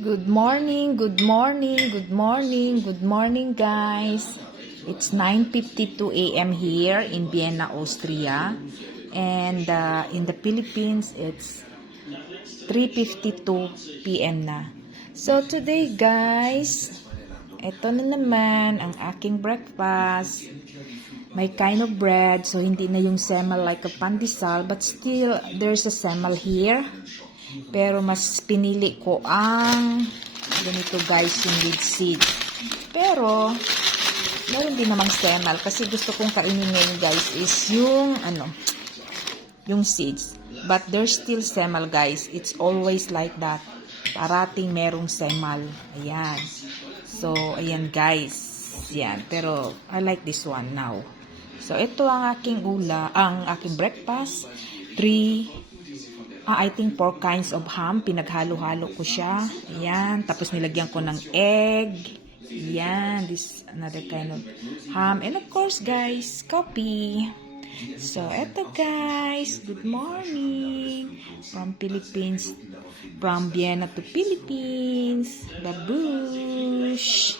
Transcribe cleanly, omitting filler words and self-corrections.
Good morning, good morning, good morning, good morning guys. It's 9:52 a.m. here in Vienna, Austria. And in the Philippines, it's 3:52 p.m. na. So today guys, ito na naman ang aking breakfast. May kind of bread, so hindi na yung semmel like a pandesal, but still there's a semmel here. Pero mas pinili ko ang ganito guys, yung with seed. Pero meron din namang semmel kasi gusto kong kainin ngayon guys is yung seeds. But there's still semmel guys. It's always like that. Parating merong semmel. Ayan. So, ayan guys. Yan. Pero I like this one now. So, ito ang aking ang aking breakfast. I think 4 kinds of ham. Pinaghalo-halo ko siya. Ayan. Tapos nilagyan ko ng egg. Ayan. This another kind of ham. And of course, guys, coffee. So, eto guys. Good morning. From Philippines. From Vienna to Philippines. Babush.